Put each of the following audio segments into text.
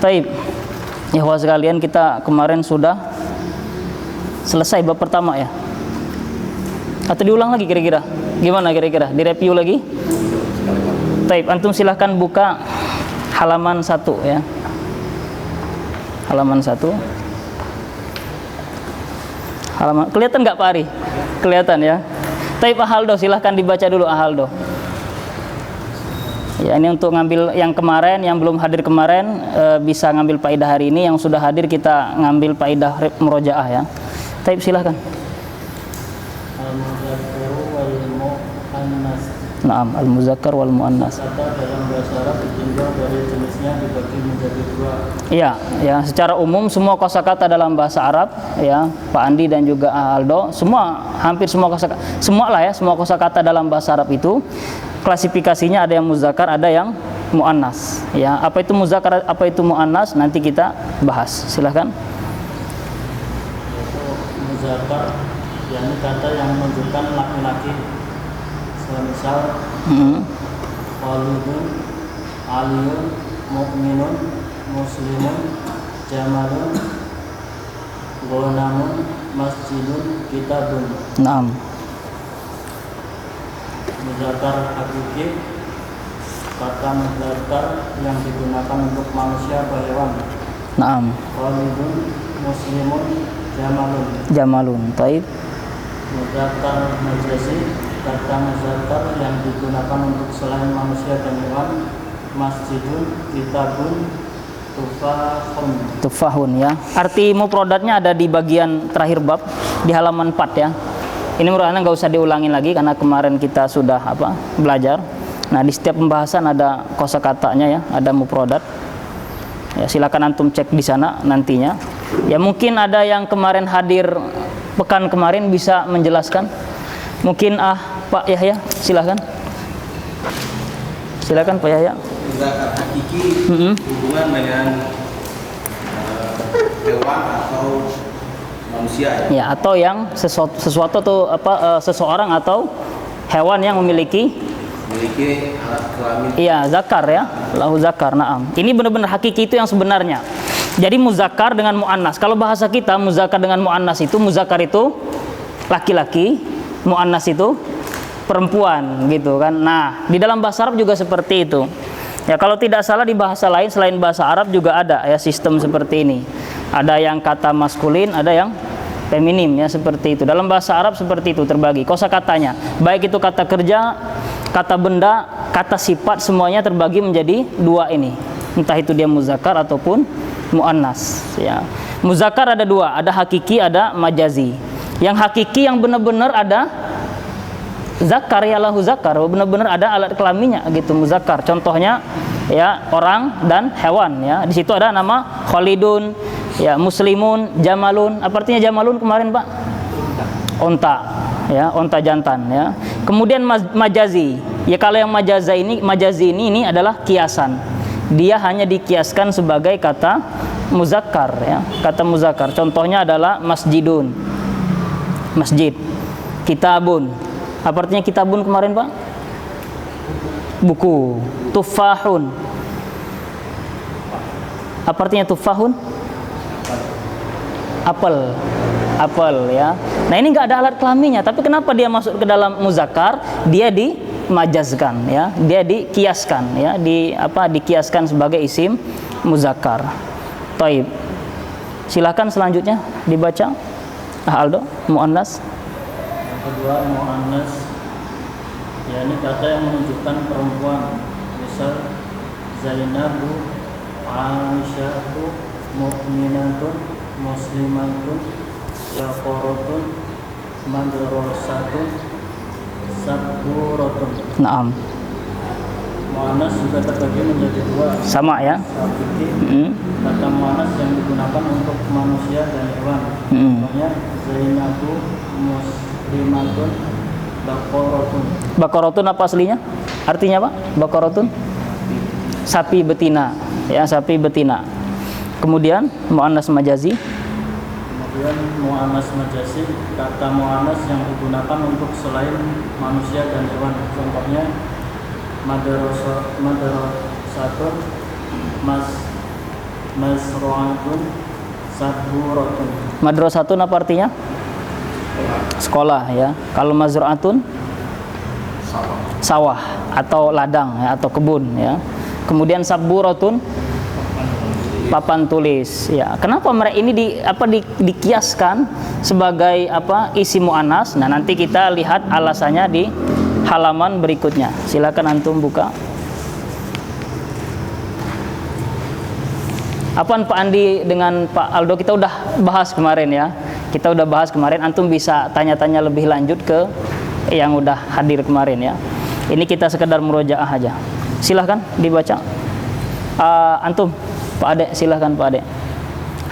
Taib. Ikhwah sekalian, kita kemarin sudah selesai bab pertama ya. Atau diulang lagi kira-kira? Gimana kira-kira? Direview lagi? Taib, antum silahkan buka halaman 1 ya. Halaman 1. Halaman, kelihatan nggak Pak Ari? Kelihatan ya. Taib, Ahaldo silahkan dibaca dulu Ahaldo. Ya, ini untuk ngambil yang kemarin, yang belum hadir kemarin bisa ngambil faedah hari ini. Yang sudah hadir kita ngambil faedah murojaah ya. Taib silahkan. Naam, al-muzakkar wal muannas. Kata dalam bahasa Arab ditinjau dari jenisnya dibagi menjadi 2. Iya, ya, secara umum semua kosakata dalam bahasa Arab ya, Pak Andi dan juga Aldo, hampir semua kosakata, semua kosakata dalam bahasa Arab itu klasifikasinya ada yang muzakkar, ada yang muannas. Ya, apa itu muzakkar, apa itu muannas nanti kita bahas. Silahkan. Yaitu muzakkar, yakni kata yang menunjukkan laki-laki. Misal Khalidun, Aliyun, Mu'minun, Muslimun, Jamalun, Ghanamun, Masjidun, Kitabun. Naam. Muzakkar hakiki, kata muzakkar yang digunakan untuk manusia atau hewan. Naam. Khalidun, Muslimun, Jamalun. Jamalun. Taib. Muzakkar majazi, kata muzakkar yang digunakan untuk selain manusia dan hewan. Masjidun, kitabun, Tufahun ya. Arti mufradatnya ada di bagian terakhir bab di halaman 4 ya. Ini menurut Anda nggak usah diulangin lagi karena kemarin kita sudah belajar. Nah, di setiap pembahasan ada kosakatanya ya, ada mufradat. Ya, silakan antum cek di sana nantinya. Ya, mungkin ada yang kemarin hadir pekan kemarin bisa menjelaskan. Mungkin Pak Yahya, silakan. Silakan Pak Yahya. Muzakkar hakiki hubungan dengan hewan atau manusia ya, atau yang sesuatu atau seseorang atau hewan yang memiliki alat kelamin. Iya, zakar ya, lahu zakar. Naam. Ini benar-benar hakiki itu yang sebenarnya. Jadi muzakkar dengan muannas. Kalau bahasa kita muzakkar dengan muannas itu, muzakkar itu laki-laki, muannas itu perempuan gitu kan. Nah, di dalam bahasa Arab juga seperti itu. Ya, kalau tidak salah di bahasa lain selain bahasa Arab juga ada ya sistem seperti ini. Ada yang kata maskulin, ada yang feminim ya, seperti itu. Dalam bahasa Arab seperti itu terbagi kosakatanya. Baik itu kata kerja, kata benda, kata sifat, semuanya terbagi menjadi 2 ini. Entah itu dia muzakkar ataupun muannas ya. Muzakkar ada 2, ada hakiki, ada majazi. Yang hakiki yang benar-benar ada zakar ya, lahu zakar, benar-benar ada alat kelaminnya gitu, muzakkar. Contohnya ya orang dan hewan ya. Di situ ada nama Khalidun, ya, Muslimun, Jamalun. Apa artinya Jamalun kemarin, Pak? Onta. Ya, onta jantan ya. Kemudian majazi. Ya, kalau yang majazi ini adalah kiasan. Dia hanya dikiaskan sebagai kata muzakkar ya, kata muzakkar. Contohnya adalah masjidun. Masjid. Kitabun. Apa artinya kitabun kemarin, Pak? Buku. Tufahun. Apa artinya tufahun? Apel. Apel ya. Nah, ini nggak ada alat kelaminnya, tapi kenapa dia masuk ke dalam muzakkar? Dia dimajazkan ya. Dia dikiaskan ya, dikiaskan sebagai isim muzakkar. Taib. Silakan selanjutnya dibaca. Aldo, muannas. Kedua, muannas, yakni kata yang menunjukkan perempuan. Misal Zainabu, Aisyatu, Mu'minatun, Muslimatun, Yaqoratun, Madrasatun, Saburatun. Naam. Muannas juga terbagi menjadi 2. Sama ya. Hakiki, kata muannas yang digunakan untuk manusia dan hewan. Contohnya Zainabu, Muslimatun, Baqaratun. Baqaratun apa aslinya? Artinya Pak? Baqaratun? Sapi betina. Ya, sapi betina. Kemudian muannas majazi. Kemudian muannas majazi, kata muannas yang digunakan untuk selain manusia dan hewan. Contohnya madrasatun, masru'atun, sabhuratun. Madrasatun apa artinya? Sekolah ya. Kalau mazru'atun sawah atau ladang ya, atau kebun ya. Kemudian sabburatun papan tulis ya. Kenapa mereka ini dikiaskan sebagai isi muannas? Nah, nanti kita lihat alasannya di halaman berikutnya. Silakan antum buka. Apaan Pak Andi dengan Pak Aldo kita udah bahas kemarin ya. Kita udah bahas kemarin, antum bisa tanya-tanya lebih lanjut ke yang udah hadir kemarin ya. Ini kita sekedar murojaah aja. Silahkan dibaca. Antum, Pak Ade, silahkan Pak Ade.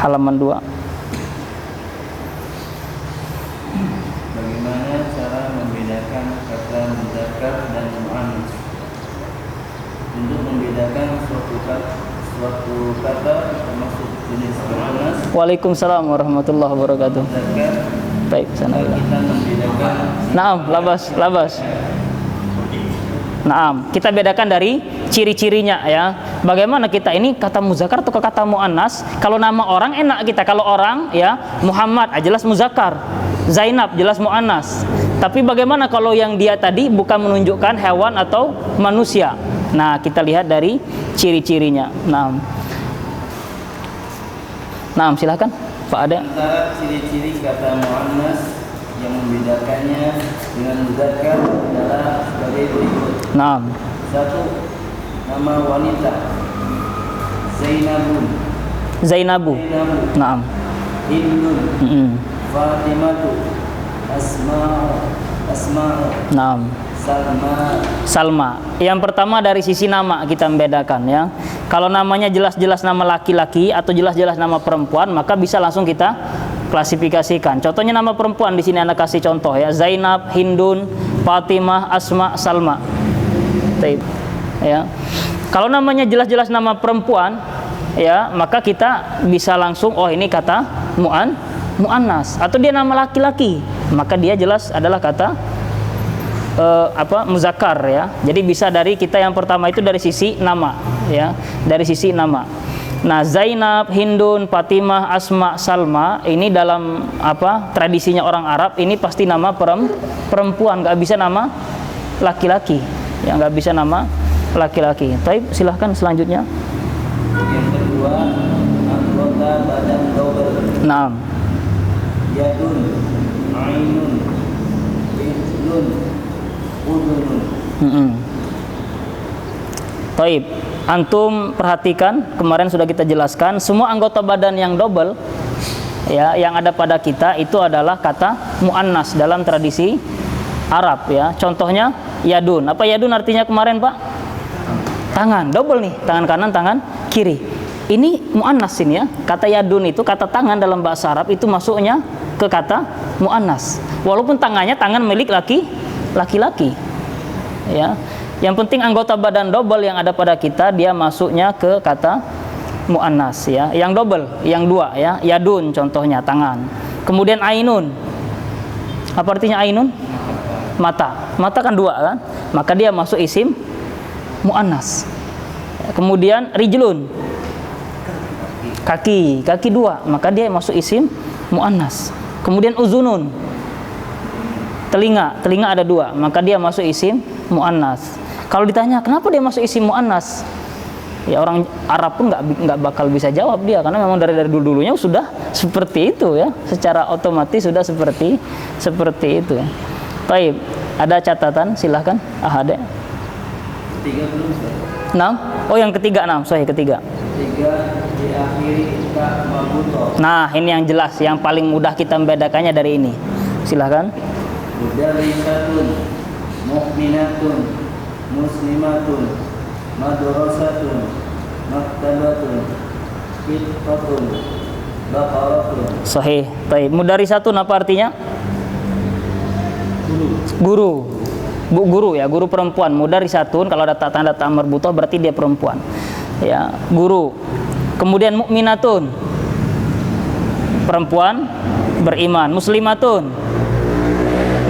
Halaman 2. Bagaimana cara membedakan kata muzakkar dan muannas? Untuk membedakan suatu kata termasuk jenis muannas. Waalaikumsalam warahmatullahi wabarakatuh. Muzakkar. Baik, sana. Kita membedakan. Naam, labas. Naam, kita bedakan dari ciri-cirinya ya. Bagaimana kita ini kata muzakkar atau kata muannas? Kalau nama orang enak kita. Kalau orang ya Muhammad jelas muzakkar, Zainab jelas muannas. Tapi bagaimana kalau yang dia tadi bukan menunjukkan hewan atau manusia? Nah, kita lihat dari ciri-cirinya. Naam, silakan Pak Ade. Antara ciri-ciri kata muannas yang membedakannya dengan muzakkar adalah sebagai berikut. Naam. 1. Nama wanita Zainabun. Zainabu. Naam. Hindun. Fatimatu. Asma'u. Naam. Salma. Yang pertama dari sisi nama kita membedakan ya. Kalau namanya jelas-jelas nama laki-laki atau jelas-jelas nama perempuan, maka bisa langsung kita klasifikasikan. Contohnya nama perempuan di sini Anda kasih contoh ya. Zainab, Hindun, Fatimah, Asma, Salma. Taib. Ya. Kalau namanya jelas-jelas nama perempuan ya, maka kita bisa langsung ini kata muannas. Atau dia nama laki-laki, maka dia jelas adalah kata muzakkar ya. Jadi bisa dari kita yang pertama itu dari sisi nama ya, dari sisi nama. Nah, Zainab, Hindun, Fatimah, Asma, Salma ini dalam tradisinya orang Arab ini pasti nama perempuan, nggak bisa nama laki-laki ya, nggak bisa nama laki-laki. Taib, silahkan selanjutnya. Yang kedua, anggota badan double. Naam. Yadun, ainun, rijlun, udunun. Taib. Antum perhatikan, kemarin sudah kita jelaskan, semua anggota badan yang double ya, yang ada pada kita itu adalah kata muannas dalam tradisi Arab ya. Contohnya yadun. Apa yadun artinya kemarin, Pak? Tangan, double nih, tangan kanan, tangan kiri. Ini muannas ini ya. Kata yadun itu kata tangan dalam bahasa Arab itu masuknya ke kata muannas. Walaupun tangannya tangan milik laki-laki. Ya. Yang penting anggota badan double yang ada pada kita dia masuknya ke kata muannas ya. Yang double, yang dua ya. Yadun contohnya tangan. Kemudian ainun. Apa artinya ainun? Mata. Mata kan dua kan? Maka dia masuk isim muannas. Kemudian rijlun. Kaki dua, maka dia masuk isim muannas. Kemudian uzunun. Telinga ada dua, maka dia masuk isim muannas. Kalau ditanya kenapa dia masuk isim muannas, ya orang Arab pun nggak bakal bisa jawab dia, karena memang dari dulunya sudah seperti itu ya, secara otomatis sudah seperti itu. Baik, ada catatan silahkan. Ada. Ketiga belum. 6. Oh yang ketiga 6, sorry ketiga. 3 diakhiri ta marbutoh. Nah ini yang jelas, yang paling mudah kita membedakannya dari ini. Silahkan. Mudarrisatun, mu'minatun, muslimatun, madrasatun, maktabatun, kitfatun, baqaratun. Sahih. Baik. Mudarrisatun apa artinya? Guru. Guru ya, guru perempuan. Mudarrisatun kalau ada tanda marbutoh berarti dia perempuan. Ya, guru. Kemudian mukminatun, perempuan beriman. Muslimatun,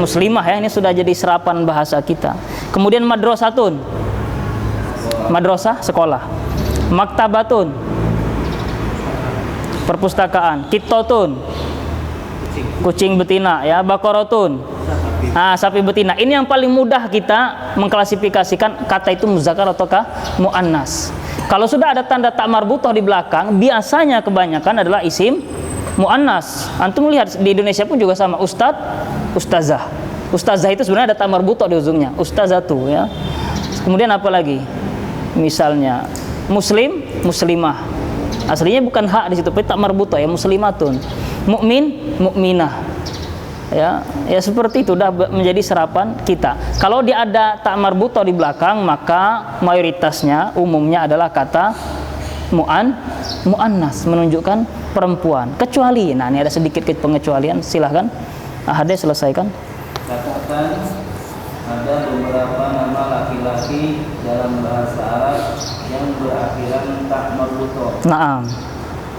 muslimah ya, ini sudah jadi serapan bahasa kita. Kemudian madrasatun, madrasah sekolah. Maktabatun, perpustakaan. Kittotun, kucing betina ya. Bakorotun, sapi betina. Ini yang paling mudah kita mengklasifikasikan kata itu muzakkar ataukah muannas. Kalau sudah ada tanda tak marbutoh di belakang, biasanya kebanyakan adalah isim muannas. Antum lihat di Indonesia pun juga sama, ustadz, ustazah. Ustazah itu sebenarnya ada tak marbutoh di ujungnya, ustazatu ya. Kemudian apa lagi? Misalnya muslim, muslimah. Aslinya bukan hak di situ, tapi tak marbutoh ya, muslimatun. Mukmin, mukminah. Ya seperti itu udah menjadi serapan kita. Kalau dia ada tak marbutoh di belakang, maka mayoritasnya umumnya adalah kata muannas, menunjukkan perempuan. Kecuali, nah ini ada sedikit pengecualian, silahkan Ahade selesaikan. Katakan ada beberapa nama laki-laki dalam bahasa Arab yang berakhiran tak marbutoh. Naam.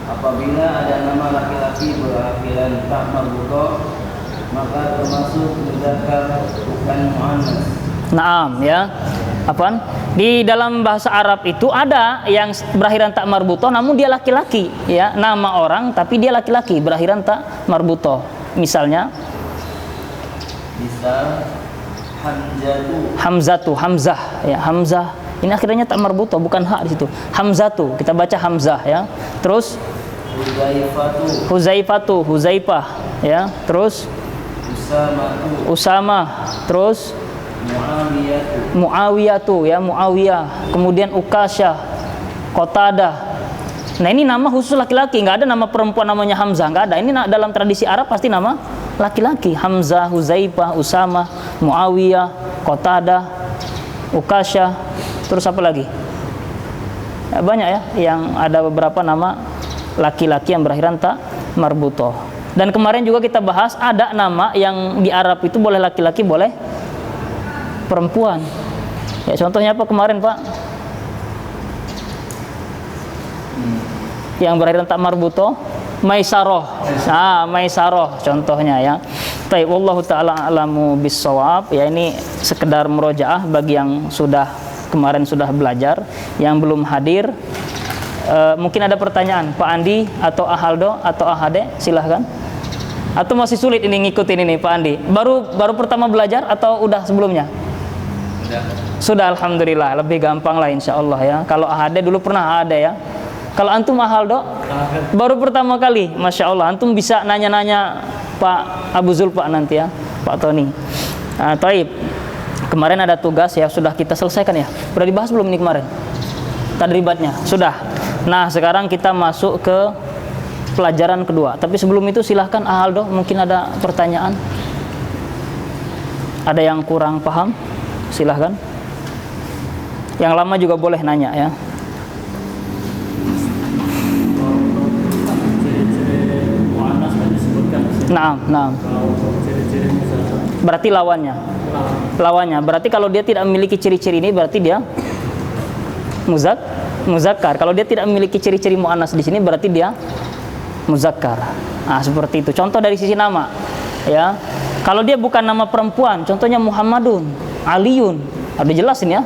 Apabila ada nama laki-laki berakhiran tak marbutoh, maka termasuk muzakkar bukan muannas. Naam ya. Apaan? Di dalam bahasa Arab itu ada yang berakhiran tak marbutoh namun dia laki-laki ya, nama orang tapi dia laki-laki berakhiran tak marbutoh. Misal Hamzatu, Hamzah ya, Hamzah. Ini akhirnya tak marbutoh, bukan hak di situ. Hamzatu, kita baca Hamzah ya. Terus Huzaifatu, Huzaifah ya. Terus Usama, terus Muawiyatu ya, Muawiyah. Kemudian Ukasyah, Qatadah. Nah ini nama khusus laki-laki, nggak ada nama perempuan namanya Hamzah, nggak ada. Ini dalam tradisi Arab pasti nama laki-laki. Hamzah, Huzaifah, Usama, Muawiyah, Qatadah, Ukasyah. Terus apa lagi? Ya, banyak ya, yang ada beberapa nama laki-laki yang berakhiran tak marbutoh. Dan kemarin juga kita bahas ada nama yang di Arab itu boleh laki-laki, boleh perempuan. Ya contohnya apa kemarin Pak? Yang berakhiran tak marbutoh, Maisaroh. Nah, Maisaroh contohnya ya. Baik, wallahu taala alamu bissawab. Ya ini sekedar murojaah bagi yang kemarin sudah belajar, yang belum hadir. Mungkin ada pertanyaan Pak Andi atau Ahaldo atau Ahade, silahkan. Atau masih sulit ini ngikutin ini Pak Andi? Baru pertama belajar atau udah sebelumnya? Sudah, alhamdulillah, lebih gampang lah insya Allah ya. Kalau Ahade dulu pernah ada ya. Kalau antum Ahaldo baru pertama kali, masya Allah. Antum bisa nanya-nanya Pak Abu Zulfa nanti ya, Pak Tony. Taib. Kemarin ada tugas ya, sudah kita selesaikan ya. Sudah dibahas belum ini kemarin? Tadribatnya sudah. Nah sekarang kita masuk ke pelajaran kedua. Tapi sebelum itu silahkan Ahaldo, mungkin ada pertanyaan. Ada yang kurang paham? Silahkan. Yang lama juga boleh nanya ya. Nah. Berarti lawannya. Berarti kalau dia tidak memiliki ciri-ciri ini, berarti dia muzakkar. Kalau dia tidak memiliki ciri-ciri muannas di sini, berarti dia muzakkar. Nah, seperti itu. Contoh dari sisi nama, ya. Kalau dia bukan nama perempuan, contohnya Muhammadun, Aliun, ada jelas ini ya.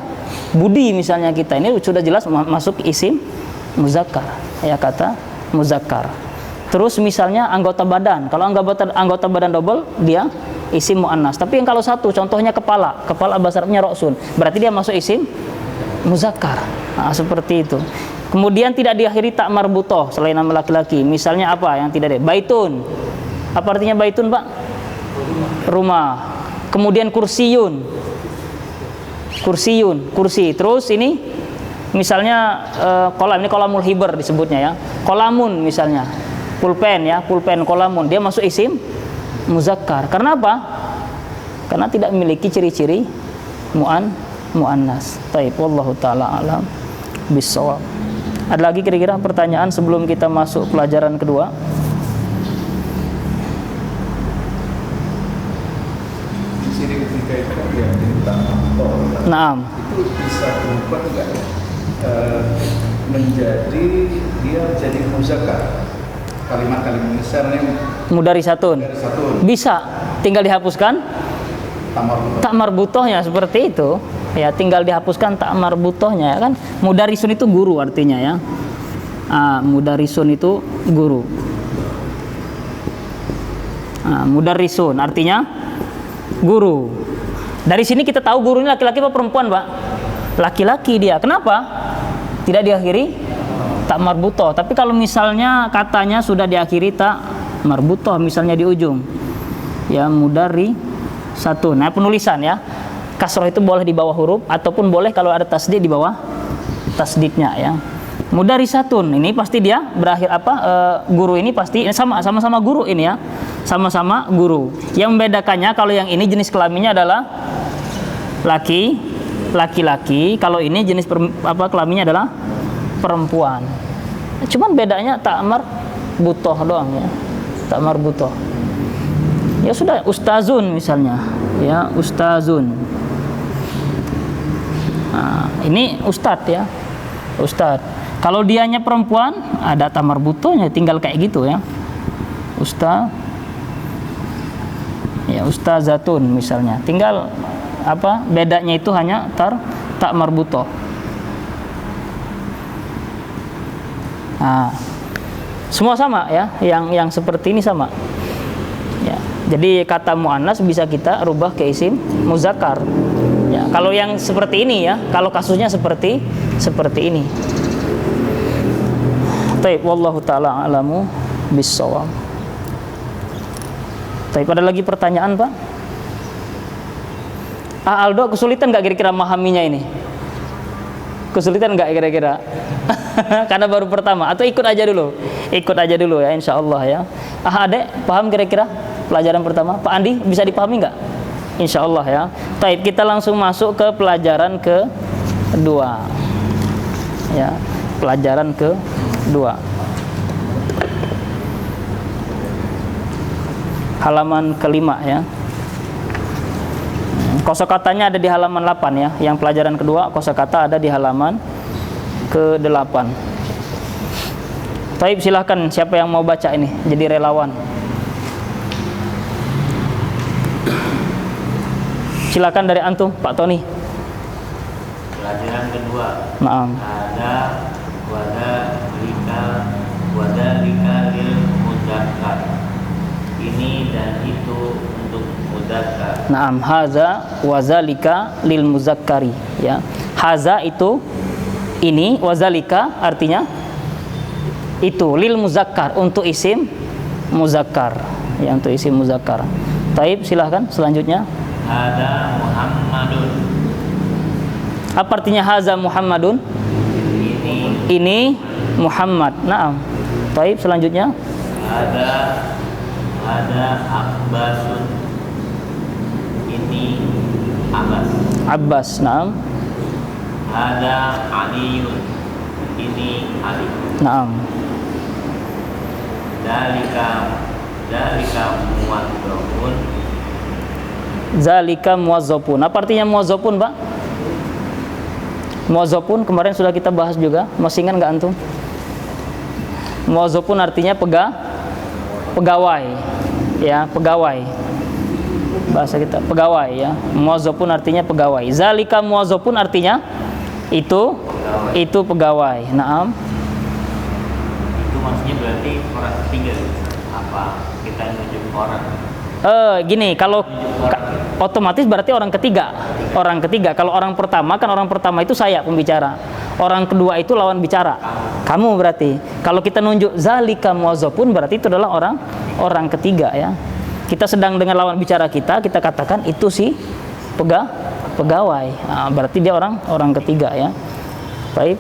Budi misalnya kita ini sudah jelas masuk isim muzakkar, ya kata muzakkar. Terus misalnya anggota badan, kalau anggota badan double dia isim muannas. Tapi yang kalau satu, contohnya kepala bahasa Arabnya ra'sun, berarti dia masuk isim muzakkar. Nah, seperti itu. Kemudian tidak diakhiri tak marbutoh selain nama laki-laki. Misalnya apa yang tidak ada? Baitun. Apa artinya baitun, Pak? Rumah. Kemudian kursiyun, kursi. Terus ini misalnya kolam, ini kolamul hiber disebutnya ya. Kolamun misalnya. Pulpen kolamun, dia masuk isim muzakkar. Karena apa? Karena tidak memiliki ciri-ciri muannas. Taib, wallahu taala alam bissawab. Ada lagi kira-kira pertanyaan sebelum kita masuk pelajaran kedua? Ciri ketika itu kan dia tentang Naam. itu bisa berubah enggak menjadi dia jadi muzakkar? Kalimat-kalimat misalnya Mudarisatun. Bisa, tinggal dihapuskan tak marbutohnya seperti itu. Ya, tinggal dihapuskan tak marbutohnya ya kan. Mudarisun itu guru artinya ya. Mudarisun itu guru. Nah, mudarrisun artinya guru. Dari sini kita tahu guru ini laki-laki apa perempuan, Pak? Laki-laki dia. Kenapa? Tidak diakhiri tak marbutoh. Tapi kalau misalnya katanya sudah diakhiri tak marbutoh, misalnya di ujung, ya mudarrisatun. Nah, penulisan ya. Kasroh itu boleh di bawah huruf ataupun boleh kalau ada tasdid di bawah tasdidnya ya. Mudarrisatun ini pasti dia berakhir apa? Guru ini pasti sama-sama guru ini ya. Sama-sama guru. Yang membedakannya kalau yang ini jenis kelaminnya adalah laki-laki, kalau ini jenis kelaminnya adalah perempuan. Cuman bedanya ta'mar butoh doang ya. Ta'mar butoh. Ya sudah, ustazun misalnya. Ya, ustazun. Nah, ini ustadz ya. Ustadz. Kalau dianya perempuan, ada ta'mar butohnya, tinggal kayak gitu ya. Ya, ustazatun misalnya. Tinggal bedanya itu hanya tak marbutoh. Nah, semua sama ya, yang seperti ini sama. Ya, jadi kata muannas bisa kita rubah ke isim muzakkar. Ya, kalau yang seperti ini ya, kalau kasusnya seperti ini. Baik, wallahu taala alamu bissawab. Baik, ada lagi pertanyaan, Pak? Aldo, kesulitan nggak kira-kira memahaminya ini? Kesulitan nggak kira-kira? Karena baru pertama, atau ikut aja dulu ya, insya Allah ya. Adek, paham kira-kira pelajaran pertama? Pak Andi, bisa dipahami nggak? Insya Allah ya. Baik, kita langsung masuk ke pelajaran kedua. Ya, pelajaran kedua. Halaman kelima ya. Kosakatanya ada di halaman 8 ya. Yang pelajaran kedua kosakata ada di halaman ke-8. Baik, silahkan siapa yang mau baca ini jadi relawan. Silakan dari antum, Pak Tony. Pelajaran kedua. Naam. Ada wadalika lil muzakkar. Ini dan itu untuk muzakkar. Naam, haza wazalika lil muzakkari ya. Haza itu ini, wazalika artinya itu, lil muzakkar untuk isim muzakkar ya, untuk isim muzakkar. Taib, silahkan selanjutnya. Ada Muhammadun. Apa artinya haza Muhammadun? Ini Muhammad. Naam. Taib, selanjutnya. Ada Abbasun. Ini Abbas. Abbas. Naam. Ada Aliun. Ini Ali. Naam. Dalika muwazzafun. Zalika muwazzafun. Apa artinya muwazzafun, Pak? Muwazzafun kemarin sudah kita bahas juga. Masih ingat nggak antum? Muwazzafun artinya pegawai. Ya, pegawai. Bahasa kita pegawai ya. Muwazzafun artinya pegawai. Zalika muwazzafun artinya itu pegawai. Naam. Itu maksudnya berarti orang ketiga. Apa kita nunjuk orang? Gini, kalau otomatis berarti orang ketiga. Orang ketiga. Kalau orang pertama kan, orang pertama itu saya pembicara. Orang kedua itu lawan bicara. Kamu berarti. Kalau kita nunjuk zalika muwazzafun berarti itu adalah orang ketiga ya. Kita sedang dengan lawan bicara kita katakan itu si pegawai. Nah, berarti dia orang ketiga ya. Baik.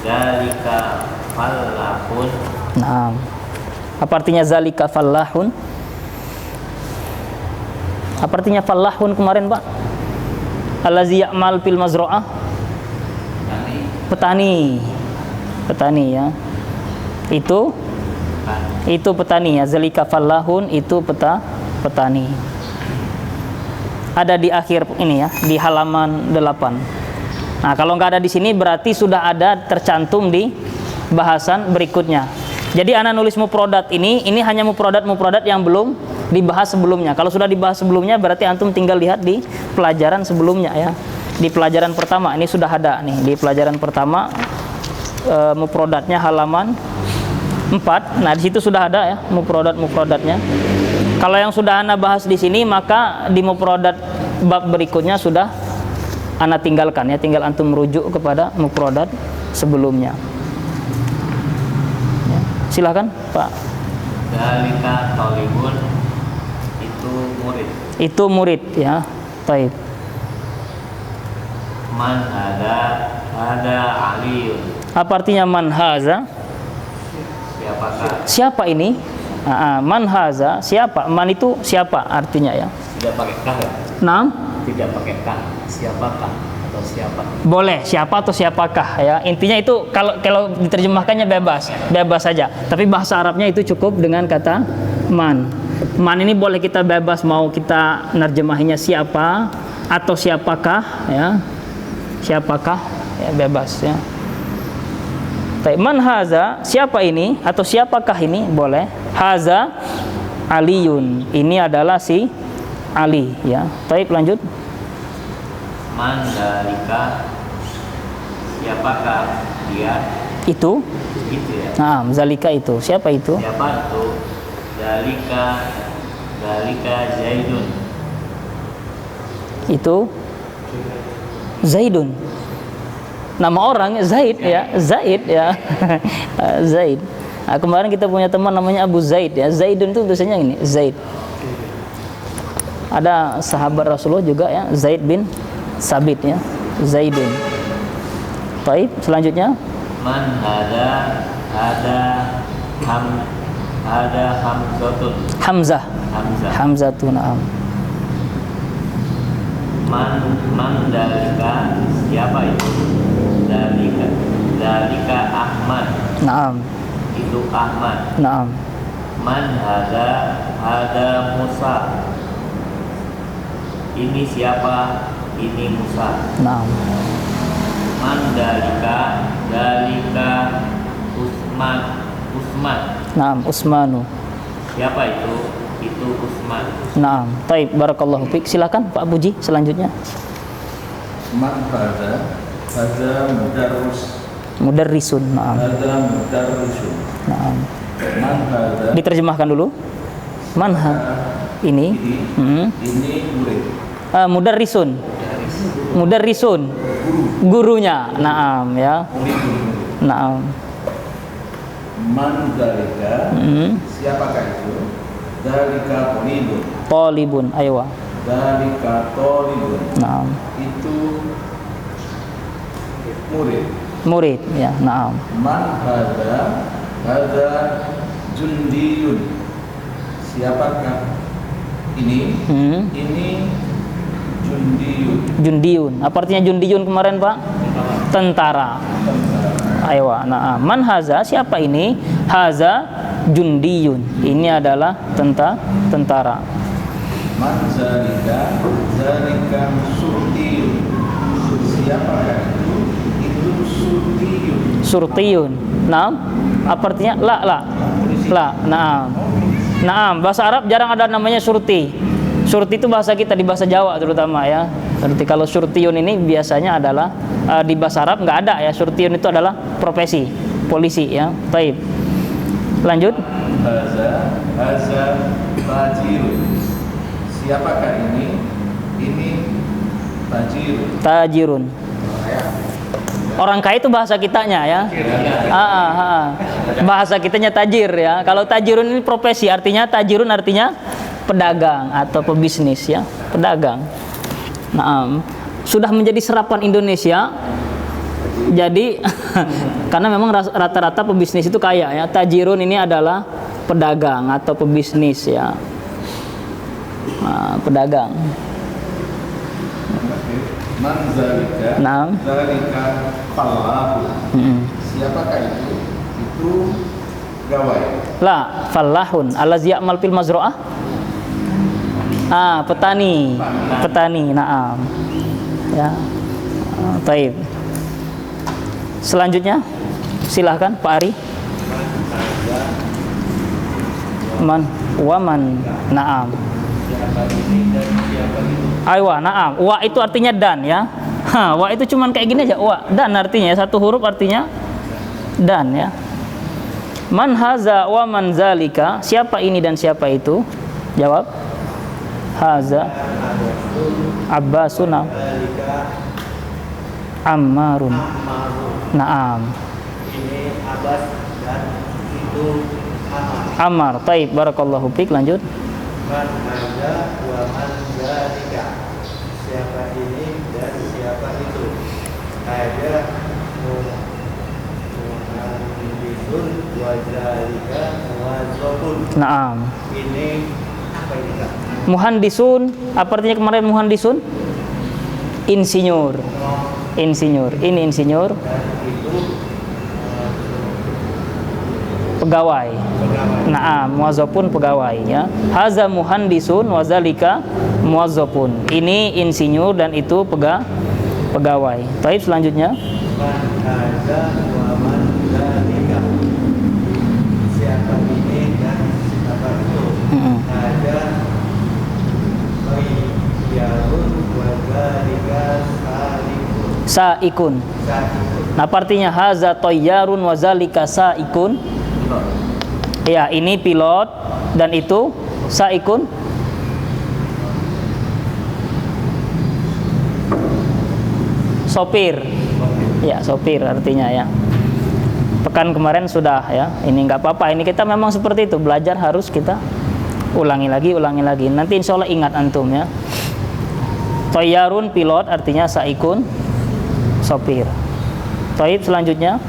Zalika fallahun. Nah, apa artinya zalika fallahun? Apa artinya fallahun kemarin, Pak? Allazi ya'mal fil mazra'ah. Petani ya. Itu petani ya. Zalika fallahun itu petani. Ada di akhir ini ya, di halaman 8. Nah, kalau nggak ada di sini berarti sudah ada tercantum di bahasan berikutnya. Jadi ana nulis mufradat ini hanya mufradat yang belum dibahas sebelumnya. Kalau sudah dibahas sebelumnya berarti antum tinggal lihat di pelajaran sebelumnya ya. Di pelajaran pertama ini sudah ada nih, di pelajaran pertama mufradatnya halaman 4. Nah, di situ sudah ada ya mufradatnya. Kalau yang sudah ana bahas di sini, maka di mufradat bab berikutnya sudah ana tinggalkan ya, tinggal antum merujuk kepada mufradat sebelumnya. Ya. Silakan, Pak. Dalika talibun, itu murid. Itu murid ya. Baik. Man ada aliyun. Apa artinya man haza? Siapakah? Siapa ini? Man haza, siapa? Man itu siapa artinya ya? Tidak pakai kah ya? Nah, Tidak pakai kah. Siapakah atau siapa? boleh siapa atau siapakah ya. Intinya itu kalau diterjemahkannya bebas saja. Tapi bahasa Arabnya itu cukup dengan kata man. Man ini boleh kita bebas mau kita nerjemahinya siapa atau siapakah ya. Siapakah ya, bebas ya. Baik, man haza, siapa ini atau siapakah ini boleh. Haza aliyun, ini adalah si Ali ya. Baik, lanjut. Man dalika, siapakah dia? Itu. Gitu ya. Nah, zalika itu. Siapa itu? Siapa itu? Dalika Zaidun. Itu Zaidun. Nama orang Zaid ya, Zaid ya. Zaid. Nah, kemarin kita punya teman namanya Abu Zaid ya. Zaidun itu tulisannya ini, Zaid. Ada sahabat Rasulullah juga ya, Zaid bin Sabit ya, Zaidun. Baik, selanjutnya Man ada Hamzatun. Hamzah. Hamzah. Hamzatun, na'am. Man dalika, siapa itu? Dalika Ahmad, Na'am. itu Ahmad. Na'am. Man ada Musa, ini siapa? Ini Musa. Na'am. Man dalika Usman. Na'am, Usmanu. Siapa itu? Itu Usman. Na'am. Baik, barakallahu fiik. Silakan Pak Puji selanjutnya. Man hadza Mudarrisun. Na'am. mudarrisun. Na'am. Man hadza Diterjemahkan dulu. Manha ini. ini murid. Mudarrisun. Mudarrisun. Gurunya. Na'am ya. Na'am. Man dalika, siapakah itu? Dalika tolibun. Talibun. Aywa. Dalika tolibun. Na'am. Itu murid. Murid ya. Na'am. Man hadza jundiyun. Siapakah ini? Ini jundiyun. Jundiyun. Apa artinya jundiyun kemarin, Pak? Tentara. Aywa. Na'am. Man haza, siapa ini? Haza jundiyun. Ini adalah tentara. Man zalika surtiyun. Siapakah itu? Itu surtiyun. Surtiyun. Naam. Apa artinya? La. Naam. Naam. Bahasa Arab jarang ada namanya surti. Surti itu bahasa kita, di bahasa Jawa terutama ya. Seperti kalau surtiyun ini biasanya adalah di bahasa Arab nggak ada ya. Surtiyun itu adalah profesi polisi ya. Baik. Lanjut. Haza tajirun. Siapakah ini? Ini tajirun. Tajirun. Orang kaya itu bahasa kitanya ya. Bahasa kitanya tajir ya. Kalau tajirun ini profesi, artinya tajirun artinya pedagang atau pebisnis ya, pedagang. Nah, sudah menjadi serapan Indonesia. Jadi karena memang rata-rata pebisnis itu kaya ya. Tajirun ini adalah pedagang atau pebisnis ya. Nah, pedagang. Man zalika. Naam. Zalika fallahu. Siapakah itu? Itu gawai. La fallahun allazi ya'mal fil mazra'ah. Petani. Naam. Ya. Baik. Selanjutnya silahkan Pak Ari. Man waman. Naam. Aywa, naam. Wa itu artinya dan ya. Wa itu cuman kayak gini aja. Wa dan artinya satu huruf artinya dan ya. Man haza wa man zalika, siapa ini dan siapa itu? Jawab. Haza Abbasun, Ammarun. Naam. Ini Abbas dan itu Ammar. Taib, barakallahu fiik, lanjut. Man haza wa man zalika, siapa ini dan siapa itu. Ada muhandithun wa zalika muwazzafun. Naam. Ini apa ini Kak? Muhandisun, apa artinya kemarin muhandisun? Insinyur. Insinyur. Ini insinyur. Dan itu Pegawai. Naam, muwazzafun pegawai ya. Haza muhandisun wa zalika muwazzafun. Ini insinyur dan itu pegawai. Baik, selanjutnya. man haza wa man zalika, siapa ini dan siapa itu. Ada bayyarun wa zalika salikun. Saikun. Nah, artinya haza tayyarun wa zalika saikun. Ya, ini pilot dan itu saikun. Sopir. Ya, sopir artinya ya. Pekan kemarin sudah ya. Ini nggak apa-apa. Ini kita memang seperti itu. Belajar harus kita ulangi lagi. Nanti insya Allah ingat antum ya. Tayyarun pilot artinya saikun sopir. Taib, selanjutnya.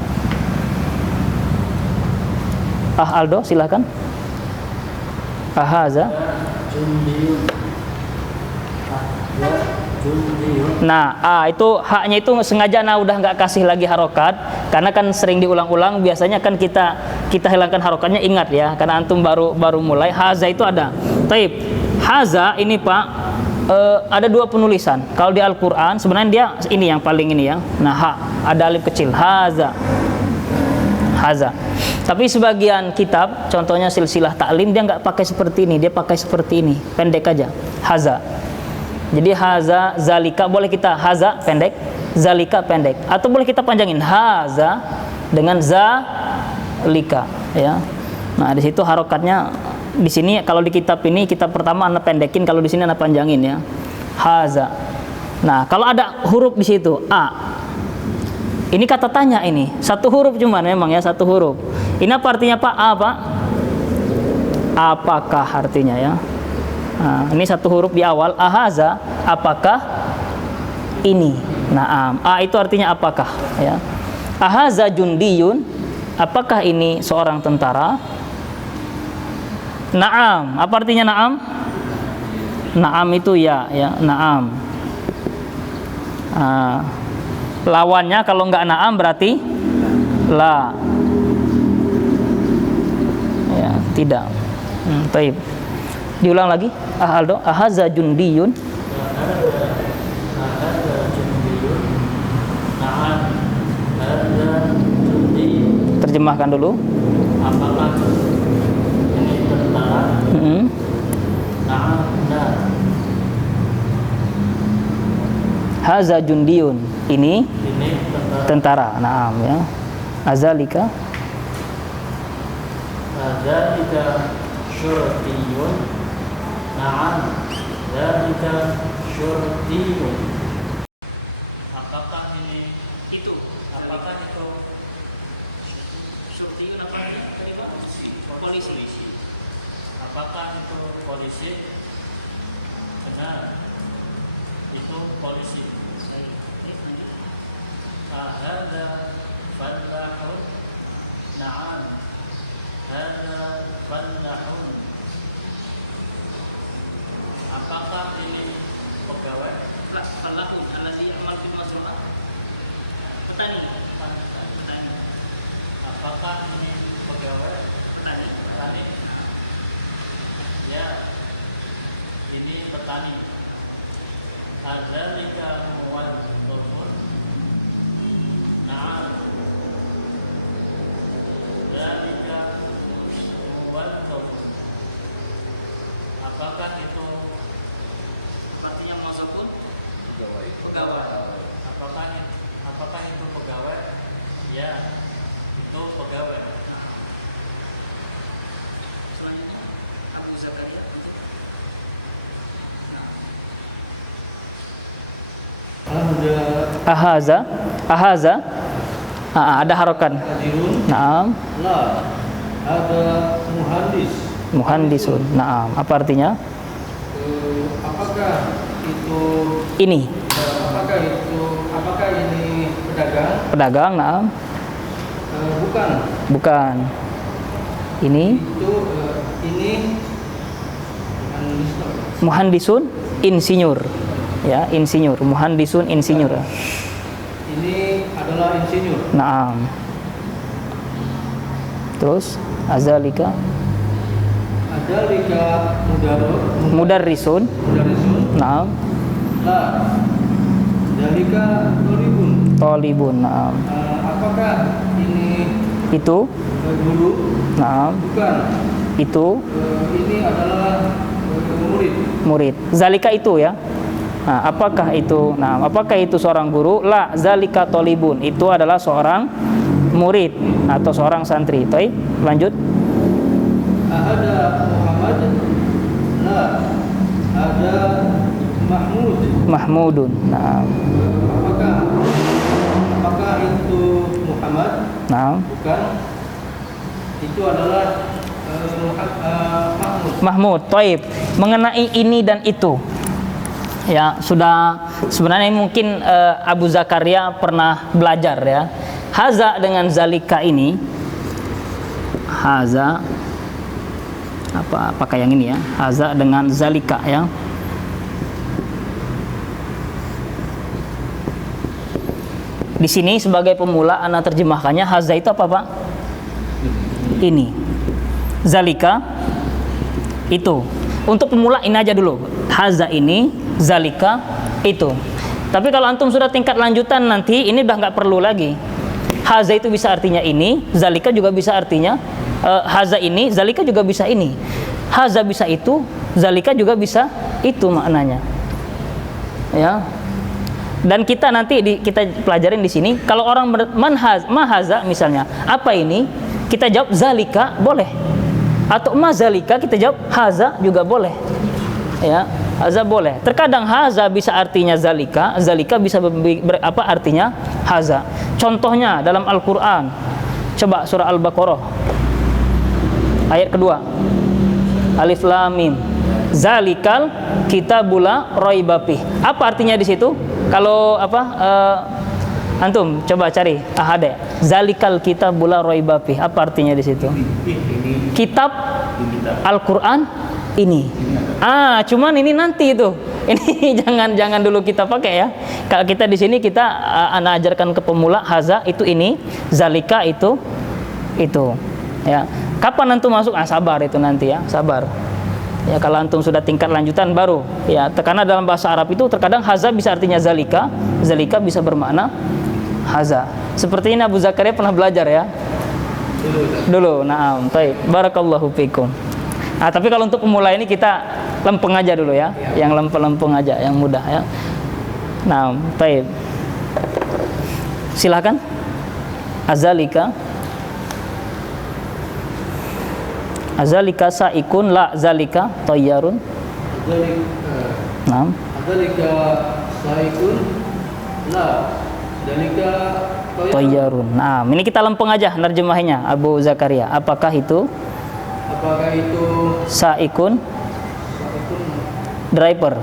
Aldo, silakan. Haza. Jundiyun. Nah, itu haknya itu sengaja udah nggak kasih lagi harokat karena kan sering diulang-ulang, biasanya kan kita hilangkan harokatnya, ingat ya, karena antum baru mulai. Haza itu ada. Taib. Haza ini Pak, ada dua penulisan. Kalau di Al-Qur'an sebenarnya dia ini yang paling ini ya. Nah, ha, ada alif kecil. Haza. Tapi sebagian kitab, contohnya silsilah taklim, dia nggak pakai seperti ini, dia pakai seperti ini, pendek aja. Haza. Jadi haza, zalika, boleh kita haza pendek, zalika pendek, atau boleh kita panjangin haza dengan zalika, ya. Nah, di situ harokatnya di sini, kalau di kitab ini, kitab pertama Anda pendekin, kalau di sini Anda panjangin ya. Haza. Nah, kalau ada huruf di situ a. Ini kata tanya ini, satu huruf cuman memang ya, satu huruf. Ini apa artinya Pak? Apa? Apakah artinya ya? Nah, ini satu huruf di awal. Ahaza, apakah ini? Naam. A itu artinya apakah ya. Ahaza jundiyun, apakah ini seorang tentara? Naam, apa artinya naam? Naam itu ya, naam. Lawannya kalau nggak naam berarti la. Ya, tidak. Baik. Diulang lagi. Aldo, ahaza jundiyun. Terjemahkan dulu. Apakah ini tentara? Naam, nah. Haza jundiyun. Ini tentara. Naam ya. Azalika. Azalika syurtiyun. Naam. Zalika syurtiyun. Apakah ini itu? Apakah itu syurtiyun apa ini? Polisi. Apakah itu polisi? Benar. Itu polisi. Hada fallahun. Na'am. Hada fallahun. Apakah ini pegawai? Fallahun allazi ya'mal bil mazra'ah. Petani. Apakah ini pegawai? Petani. Ya. Ini petani. Adzalika muwazzafun. Na'am. Dzalika muwazzafun. Apakah itu artinya muwazzafun? Pegawai. Apakah itu pegawai? Ya, itu pegawai. selanjutnya Abu Zakaria. Ahaza, ahaza. Ada harokan. Naam. La, ada muhandis. Muhandisun. Naam. Apa artinya? Apakah itu Ini. apakah ini pedagang? Pedagang. Naam. Bukan. Bukan. Ini Ini muhandisun, insinyur. Ya, insinyur. Muhandisun, insinyur. ini adalah insinyur. Naam. Terus azalika Adalika mudarrisun. mudarisun. Naam. La, dalika tolibun. Tolibun. Naam. Apakah ini Itu. guru? Naam. Bukan. Itu Ini adalah murid. murid. Zalika itu ya. Nah, apakah itu? Nah, apakah itu seorang guru? La, zalika tolibun. Itu adalah seorang murid atau seorang santri. Baik, lanjut. Ada Muhammad. La, ada Mahmud. Mahmudun. Nah, Apakah itu Muhammad? nah. Bukan. Itu adalah Mahmud. Mahmud. Taib. Mengenai ini dan itu. Ya, sudah sebenarnya mungkin Abu Zakaria pernah belajar ya. Haza dengan zalika ini. Haza apakah yang ini ya? Haza dengan zalika ya. Di sini sebagai pemula ana terjemahkannya haza itu apa, Pak? Ini. Zalika itu. Untuk pemula ini aja dulu. Haza ini, zalika itu. Tapi kalau antum sudah tingkat lanjutan nanti ini udah nggak perlu lagi. Haza itu bisa artinya ini, zalika juga bisa artinya haza ini, zalika juga bisa ini. Haza bisa itu, zalika juga bisa itu maknanya. Ya. Dan kita nanti kita pelajarin di sini kalau orang mahaza misalnya, apa ini? Kita jawab zalika boleh. Atau mazalika kita jawab haza juga boleh. Ya, haza boleh. Terkadang haza bisa artinya zalika, zalika bisa apa artinya haza. Contohnya dalam Al-Qur'an. Coba surah Al-Baqarah. Ayat kedua. Alif Lam Mim. Zalikal kitabula raiba fih. Apa artinya di situ? Kalau apa antum coba cari ahade. Zalikal kitabula raiba fih. Apa artinya di situ? Kitab Al-Qur'an ini. Cuman ini nanti itu. Ini jangan dulu kita pakai ya. Kalau kita di sini kita ana ajarkan ke pemula haza itu ini, zalika itu. Ya. Kapan antum masuk? Sabar itu nanti ya, sabar. Ya kalau antum sudah tingkat lanjutan baru ya. Karena dalam bahasa Arab itu terkadang haza bisa artinya zalika, zalika bisa bermakna haza. Seperti ini Abu Zakaria pernah belajar ya. Dulu, naam, baik. Barakallahu fikum. Nah, tapi kalau untuk pemula ini kita lempeng aja dulu ya. Yang lempeng aja, yang mudah ya. Nah, baik. Silakan. Azalika. Azalika saikun la zalika tayyarun. Naam. Azalika saikun la zalika Tayyarun. Nah, ini kita lempeng aja nerjemahnya Abu Zakaria. Apakah itu saikun? Driver.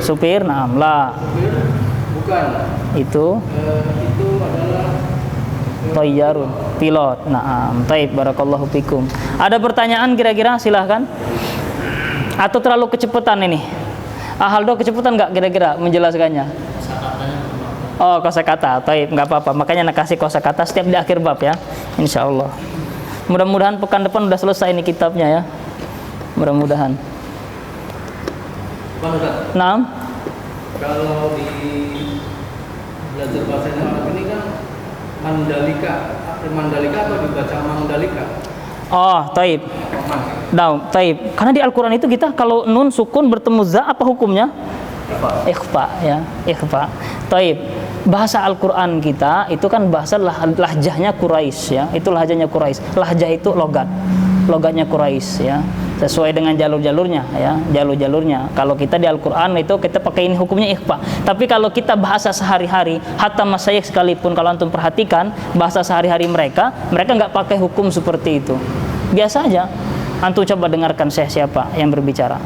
Supir. Naam. La. Bukan. Itu adalah Tayyarun. Pilot. Naam. Taib. Barakallahu fikum. Ada pertanyaan kira-kira? Silahkan. Atau terlalu kecepatan ini? Haldo kecepatan nggak kira-kira menjelaskannya? Oh, kosakata, taib, nggak apa-apa. Makanya nak kasih kosakata setiap di akhir bab ya, insya Allah. Mudah-mudahan pekan depan udah selesai ini kitabnya ya. Mudah-mudahan. Naam. Kalau di belajar bahasa Arab ini kan Mandalika atau dibaca Mandalika? Oh, taib. Taib. Karena di Al-Quran itu kita kalau nun sukun bertemu za apa hukumnya? Ikhfa ya, ikhfa. Taib. Bahasa Al-Quran kita itu kan bahasa lahjahnya Quraisy ya. Itu lahjahnya Quraisy. Lahjah itu logat. logatnya Quraisy ya. Sesuai dengan jalur-jalurnya ya, jalur-jalurnya. Kalau kita di Al-Qur'an itu kita pakai ini hukumnya ikhfa. Tapi kalau kita bahasa sehari-hari, hatta masyayikh sekalipun kalau antum perhatikan bahasa sehari-hari mereka nggak pakai hukum seperti itu. Biasa aja. Antum coba dengarkan siapa yang berbicara.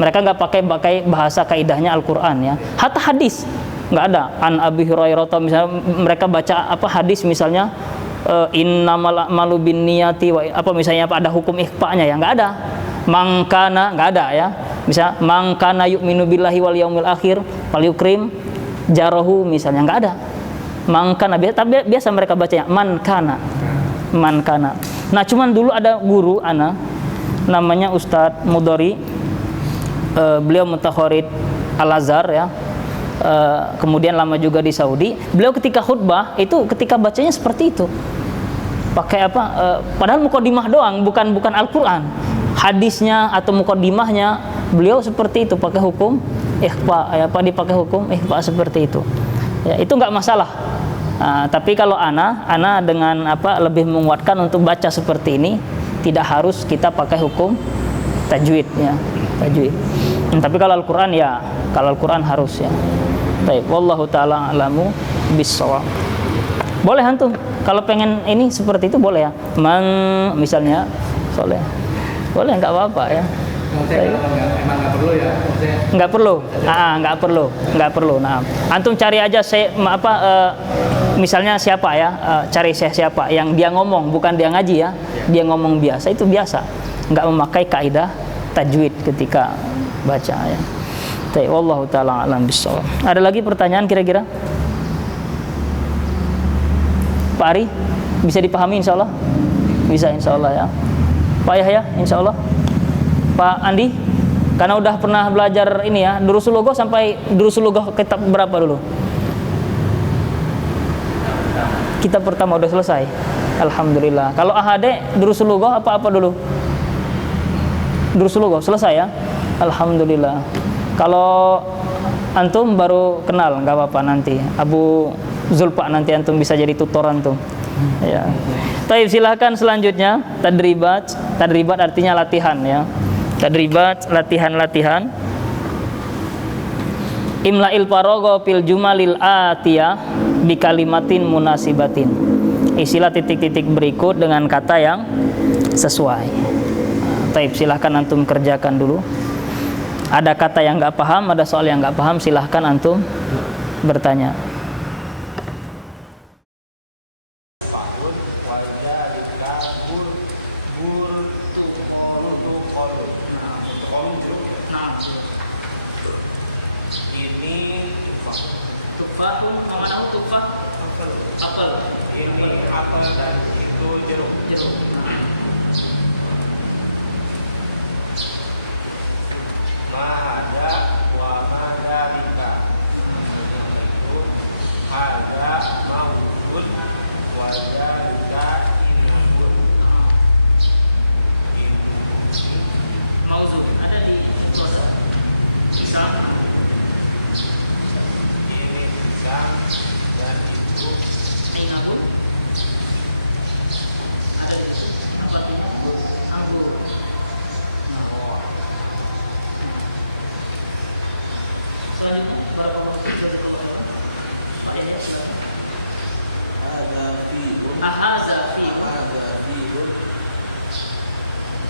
Mereka nggak pakai bahasa kaidahnya Al-Qur'an ya. Hatta hadis nggak ada. An Abi Hurairah misalnya mereka baca apa hadis misalnya innamal a'malu binniyati wa apa misalnya apa ada hukum ikhfa-nya ya, nggak ada. Mangkana nggak ada ya. Bisa mangkana yu'minu billahi wal yaumil akhir falyukrim jarahu misalnya, nggak ada. Mangkana biasa mereka bacanya mankana. Nah, cuman dulu ada guru ana namanya Ustadz Mudori, beliau mutakharid Al-Azhar ya. Kemudian lama juga di Saudi. Beliau ketika khutbah itu ketika bacanya seperti itu. Pakai apa? Padahal muqaddimah doang, bukan Al-Qur'an. Hadisnya atau muqaddimahnya beliau seperti itu pakai hukum ikhfa ya, apa dipakai hukum ikhfa seperti itu. Ya, itu enggak masalah. Tapi kalau ana dengan apa lebih menguatkan untuk baca seperti ini, tidak harus kita pakai hukum tajwid ya, tajwid. Tapi kalau Al-Qur'an ya, kalau Al-Qur'an harus ya. Baik, wallahu taala alamu bissawab. Boleh antum kalau pengen ini seperti itu boleh ya. Misalnya soleh. Boleh, enggak apa-apa ya. Emang nggak perlu ya? Enggak perlu. Enggak perlu. Nah, antum cari aja misalnya siapa ya? Cari siapa yang dia ngomong, bukan dia ngaji ya. Dia ngomong biasa, itu biasa. Enggak memakai kaidah tajwid ketika baca ya. Baik, wallahu taala alam bissawab. Ada lagi pertanyaan kira-kira? Pak Ari, bisa dipahami insyaallah? Bisa insyaallah ya. Pak Yahya insyaallah. Pak Andi, karena udah pernah belajar ini ya, Durusul Lughah sampai Durusul Lughah kitab berapa dulu? Kitab pertama udah selesai. Alhamdulillah. Kalau AHD Durusul Lughah apa dulu? Durusul Lughah selesai ya? Alhamdulillah. Kalau antum baru kenal, nggak apa-apa nanti. Abu Zulfa nanti antum bisa jadi tutor antum. Ya. Baik, silahkan selanjutnya tadribat. Tadribat artinya latihan ya. Tadribat latihan-latihan. Imla'il faragha fil jumalil atiyah bi kalimatin munasibatin. Isilah titik-titik berikut dengan kata yang sesuai. Baik, silahkan antum kerjakan dulu. Ada kata yang nggak paham, ada soal yang nggak paham, silahkan antum bertanya.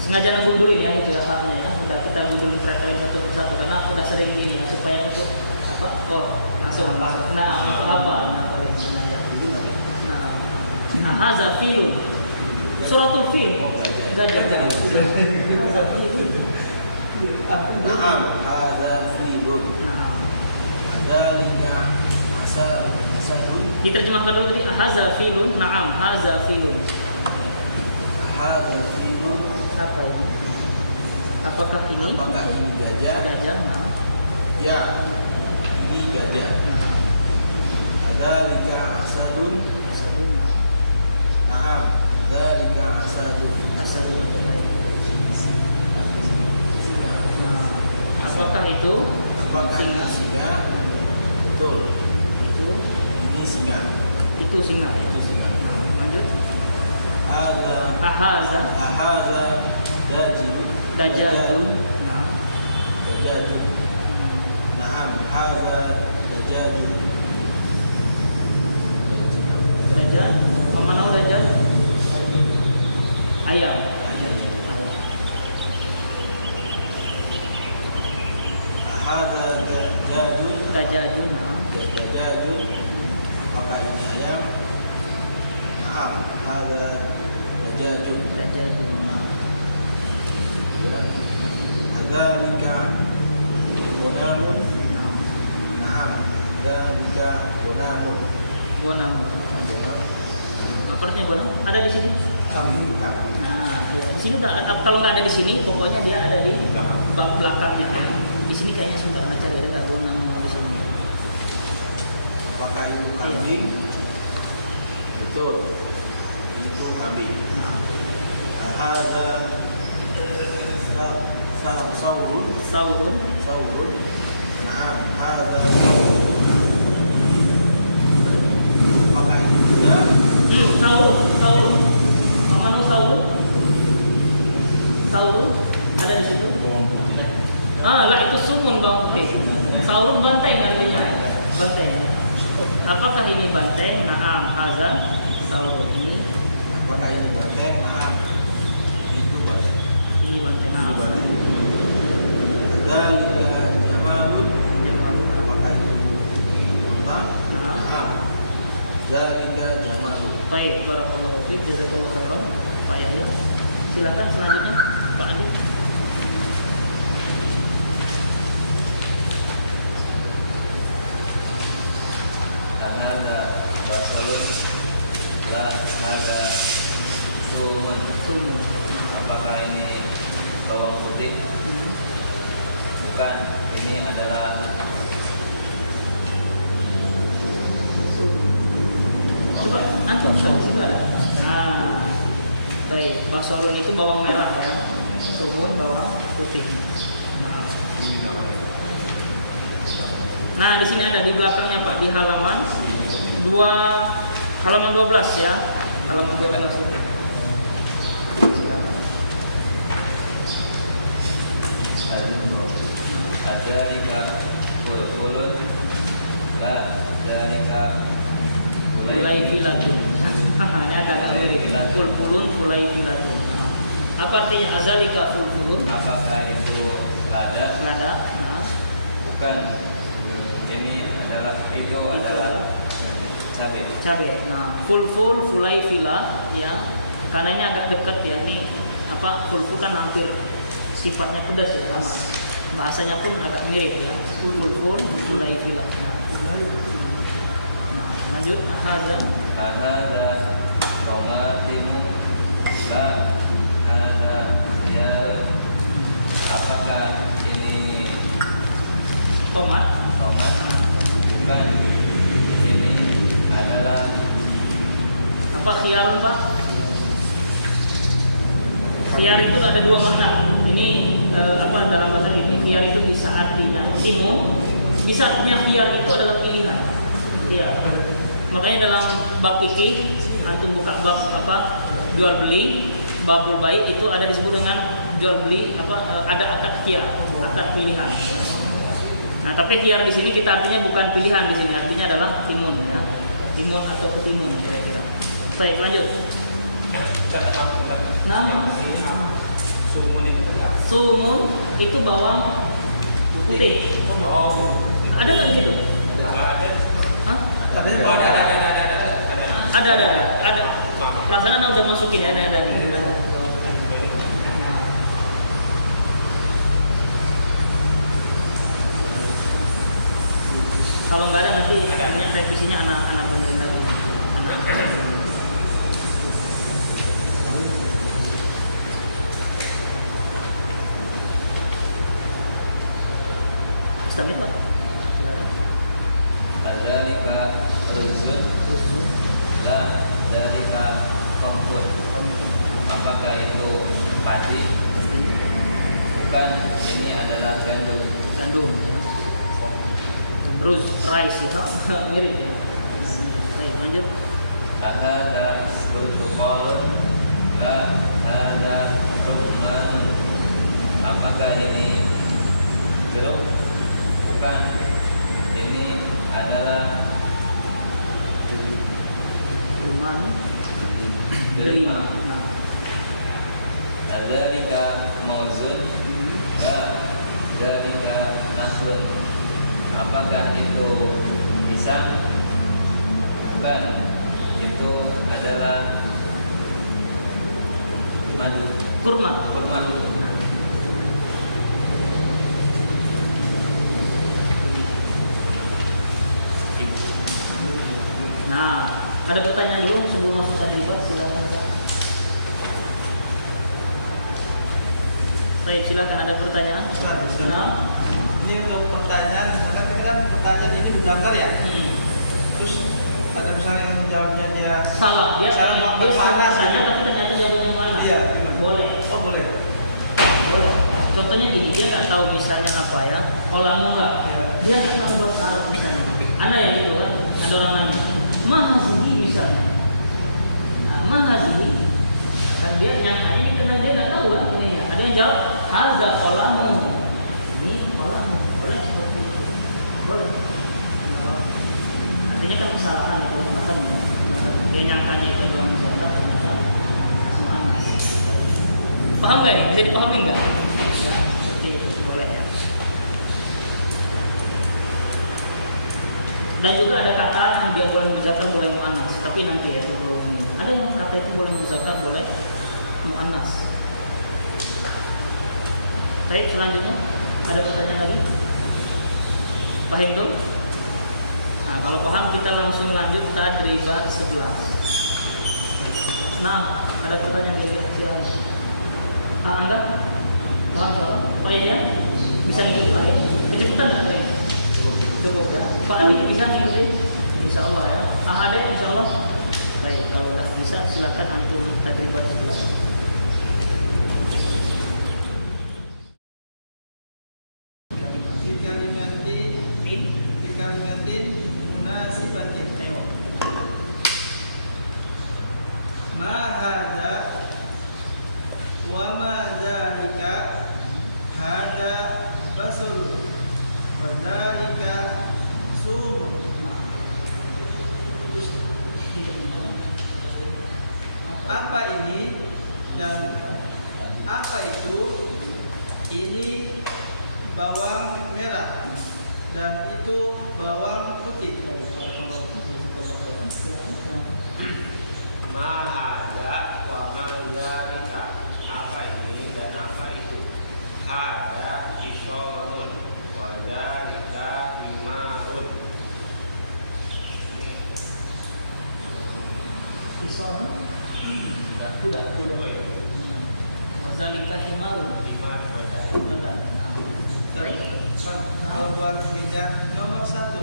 Sengaja nunggu dulu ya, ini saatnya ya. Udah kita dulu track satu persatu karena udah sering gini ya, supaya itu langsung masuk. Nah, apa? Nah, hadza fil. Suratul fil. Gajah. Naam, hadza filun. Dzalika asadun. Diterjemahkan dulu tadi hadza filun. Naam, hadza filun. Hadza filun. Apa ini? Apakah ini? Apakah ini gajah? Gajah. Ya, ini gajah. Dzalika asadun. Naam, dzalika asadun. Apakah itu? Apakah ini singa? Betul. Ini singa. Itu singa. Itu singa. Lanjut. Ahaza. ahaza dajilu Dajjal. dajajun. Na'am, haza dajajun. Dajjal. Mana Dajjal? Ayam. Haza dajajun. Dajjal. Dajajun. Apakah ini ayam? Na'am, haza dajajun. Dajjal. Dzalika gunamun. Na'am, dzalika gunamun. Bonang. Laparnya bonang. Ada di sini. Nah, di sini kalau nggak ada di sini, pokoknya dia ada di bab belakangnya. Ya. Di sini kayaknya sudah ada cari ada bonang di sini. Apakah itu kambing? Betul. Itu kambing. Hadza saurun. Saur. Saurun. Nah, hadza saurun. Apakah itu juga? Saur. Mana saur? Saur ada di situ. Lah itu sumun bang. Saur banteng artinya. Banteng. Apakah ini banteng? Nah, haza saur ini. Apakah ini banteng? Nah, itu banteng. Ini banteng. Nah, Dzalika jamalun. Apakah itu unta? Nah, dzalika jamalun. baik, barakallahu fiik, jazakallahu khairan. Pak Yahya. Silakan selanjutnya Pak Andi. Hadza basalun la ada sumun. Apakah ini bawang putih? Bukan, ini adalah Baik, basolun itu bawang merah ya. Sumur bawang putih. Nah, di sini ada di belakangnya Pak di halaman 12 ya. Halaman 12. ada 5 kulun lah dalika Mulai filat. Ini agak mirip. Fulfulun mulai filat. Apa artinya azalika fulfulun? apakah itu lada? Ada. Bukan, ini adalah cabai. Cabai. Nah, fulful mulai filat ya. Karena ini agak dekat ya nih. Fulful kan hampir sifatnya pedas ya. Bahasanya pun agak mirip ya. Fulful mulai filat. Lanjut, Ada tomatimu la ada ya. Apakah ini tomat. tomat? Bukan, ini adalah Khiyarun Pak? Khiyar itu ada dua makna. Ini dalam bahasa ini khiyar itu bisa artinya timun, bisa artinya khiyar itu adalah pilihan. Iya. Makanya dalam bab fikih atau buka bab jual beli, babul bai itu ada disebut dengan jual beli ada akad khiyar, akad pilihan. Nah, tapi khiyar di sini kita artinya bukan pilihan di sini, artinya adalah timun. Ya. Timun atau ketimun kira-kira. Baik, lanjut. Nah, sumun itu bawang putih. Ada nggak gitu? Hah? Ada. Perasaan udah masukin ada. Kalau nggak ada nanti akhirnya revisinya anak-anak mungkin tadi. Dzalika ruzun la dzalika kompun. Apakah itu padi? Bukan, ini adalah gandum. Terus rice itu mirip ya. Baik, lanjut. Ada berkolon Ada rumah. Apakah ini jeruk? Bukan. Ini adalah delima. Adzalika mauzun. Adzalika naslun. Apakah itu pisang? Bukan. Itu adalah madu. Kurma. Nah, ada pertanyaan dulu sebelum masuk dan dibahas. Baik, silakan ada pertanyaan. Nah, Ini untuk pertanyaan, kadang-kadang pertanyaan ini berjangkar ya. Terus ada misalnya yang jawabnya dia salah ya. salah panas Tanya ya. tapi ternyata jawabnya mana? Iya. Boleh. Oh boleh. Boleh. Contohnya gini, dia nggak tahu misalnya apa ya, kolam mula. Dia nggak tahu bahasa Arab misalnya. Anak ya gitu kan, ada orang nanya, maha sini misalnya. Nah, maha sini. Nah, dia nyangka ini karena dia nggak tahu lah. Ada yang jawab, ada kolam. Ini kolam. Boleh seperti itu. Boleh. Artinya kan kesalahan itu makanya. Dia nyangkanya dia bilang saudara ternyata panas. Paham nggak ini? Bisa dipahami nggak? Boleh ya. Dan juga ada kata dia boleh muzakkar boleh muannas, tapi nanti ya sebelum ini. Ada yang kata itu boleh muzakkar boleh muannas. Baik, selanjutnya ada pertanyaan lagi? Paham tuh? Nah, kalau paham kita langsung lanjut dari kelas 11. Nah, ada pertanyaan ini silakan. Pak Angga, paham soal? Pak ya, bisa ikut Pak ya? Kecepatan nggak Pak ya? Cukup ya? Pak ini bisa ngikutin? Insya Allah ya. AHD insya Allah. Baik, kalau udah bisa silakan lanjut dari kelas 11. Apa ini dan apa itu? Ini bawang merah dan itu bawang putih. Ma'ada wa mandalika. Apa ini dan apa itu? Ada isorun wa dalika bimarun. Tidak boleh. Wazalika himaru. Dimar pada Kalau buat meja nomor 1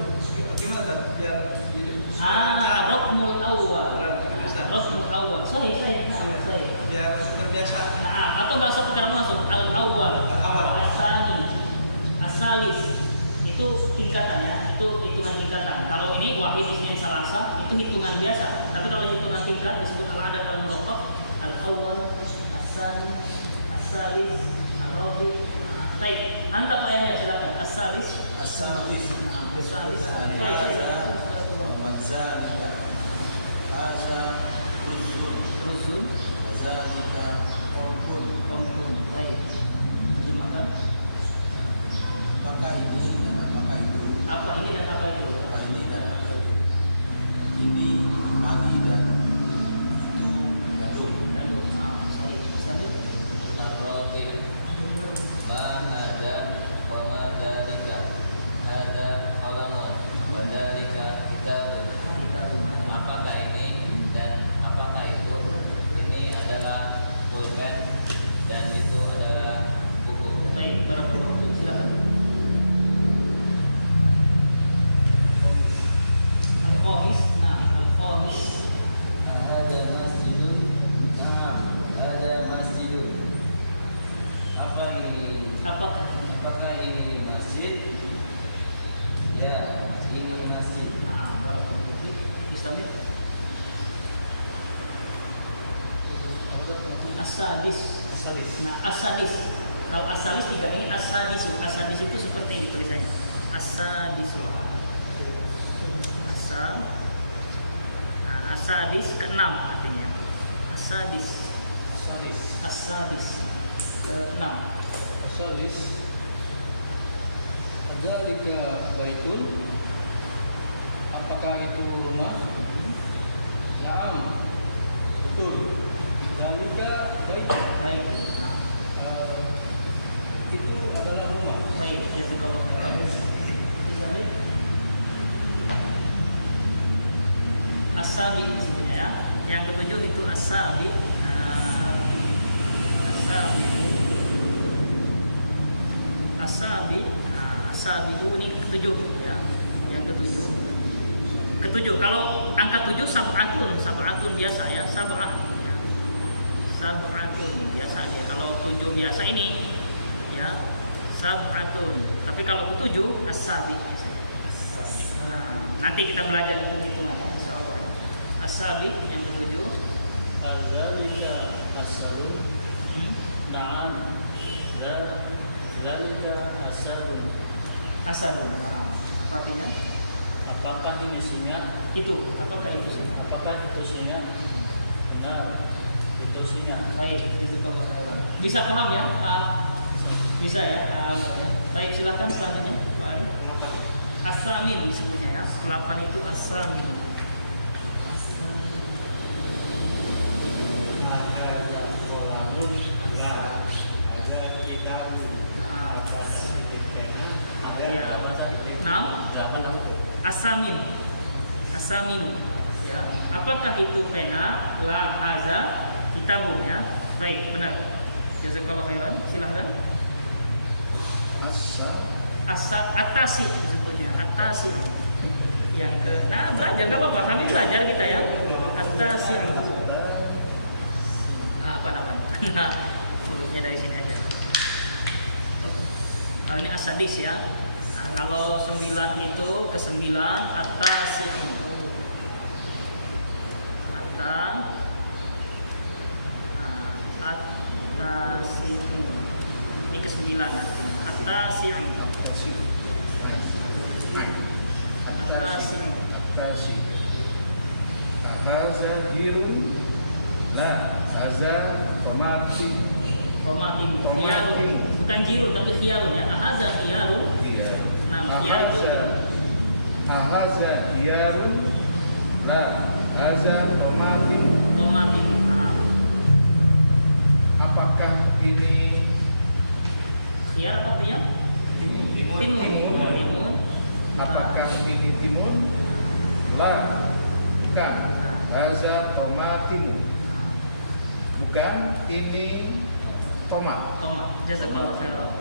gimana biar Rokmul awal. Rokmul awal. Sahih. biar terbiasa. Nah, atau bahasa bukan masuk al-awwal, al-tsani, as-salis. Itu tingkatan ya, itu hitungan tingkatan. Kalau ini wahid istilahnya salasa, itu hitungan biasa. Tapi kalau hitungan tingkat disebut al-adad al-mutlaq, al-awwal, as-tsani, as-salis, al-rabi'. Baik, anda pertanyaannya silakan. As-salis. As-salis. As-salis. Dan ada waman zalika. Ada rusul. Zalika maupun. Baik. Maka Apakah ini dan apakah itu? apa ini dan apa itu? Apa ini dan apa itu? Ini pagi dan itu belum. Ar-Rabi' ma ada wa ma dzalika. Ada qalamun wa dzalika kitabun. Apakah ini dan apakah itu? Ini adalah pulpen dan itu adalah buku. Baik, kalau perlu silakan. Al-Qamis. Nah, Al-Qamis. Ada masjidun. Naam, ada masjidun. Apa ini? Apa? Apakah ini masjid? Ya, ini masjid. Islam. Nah, asadis. Kalau asadis tidak ini asadis. Asadis itu seperti itu tulisannya. Asadis. Asadis keenam artinya. Asadis. Asadis keenam. Asalis. Adzalika baitun. Apakah itu rumah? Naam. Betul. Dzalika baitun. Itu adalah rumah. Asabi ya. Yang ketujuh itu asabi. Asabi. Asabi itu ini ketujuh ya. Yang ketujuh. Ketujuh. Kalau angka 7 sab'atun biasa ya, sab'ah. Sab'atun biasanya. Kalau 7 biasa ini ya, sab'atun. Tapi kalau 7 asabi biasanya. Nanti kita belajar asabi yang ketujuh. Dzalika asalun. Na'am. Dzalika asalun. Asabun. Apakah ini sinya? Itu apa itu? Apakah itu sinya? Benar. Itu sinya. Baik. Bisa paham ya? Bisa ya. Baik, silakan selanjutnya. Asamin. Ya, 8 itu asamin. Ada kolamun lah. Ada kitabun. Apakah ini pena? Ada berapa tadi? Nah, 8 apa tuh? asamin. Asamin. Ya. Apakah itu pena? La haza kitabun ya. Baik, benar. Jazakallahu khairan. Silakan. Atasi sebetulnya. Atasi. Yang nah, belajar ke bawah. Kami belajar kita ya. Atasi. Apa namanya? Nah, sebelumnya dari sini aja. Nah, ini asadis ya. Nah, kalau 9 itu ke 9 atas ini ke 9 Atasi. Haza hirun. La haza tomati. Tomati. Bukan jiru tapi khiyar ya. Haza khiyar. Iya. Haza hiyarun. La haza tomati. Tomati. Apakah ini Khiyar apa ya? timun? Apakah ini timun? La, bukan. Haza tomatimu. Bukan, ini tomat. Tomat. Jazakallahu khairan.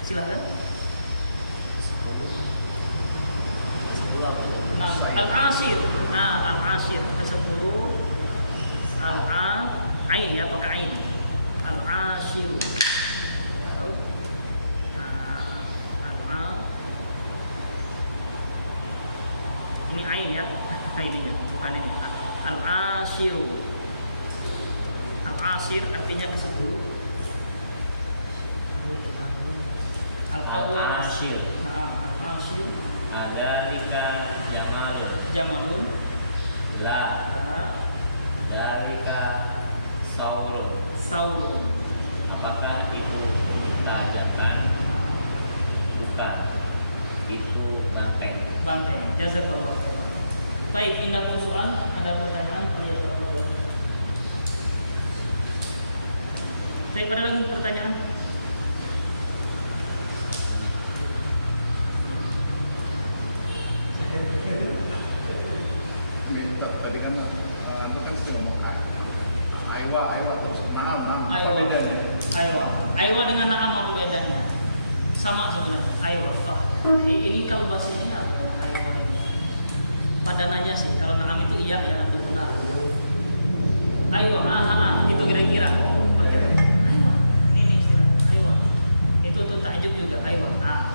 Silakan. 10 apa? Nah, al-asir. Nah, al-asir ke-10. Al-ain ya, pakai ain. Al-asir. Ini ain ya. Ain ini bukan ini. Al-asir. Al-asir artinya ke-10. Al-ashir. Al-asir. Adalika jamalun. Jamalun. La. Dalika saurun. Saur. Apakah itu tajakan? Bukan. Itu banteng. Banteng. Jazakallahu khairan. Baik, tinggal soal. Ada pertanyaan? Saya pernah pertanyaan. Tadi kan anda kan sering ngomong aywa terus naam apa bedanya? Aywa dengan naam apa bedanya? Sama sebenarnya. Aywa. Ini kalau bahasanya padanannya sih. Kalau naam itu iya dengan betul. Aywa, itu kira-kira. Ini aywa. Itu untuk tahajud juga aywa.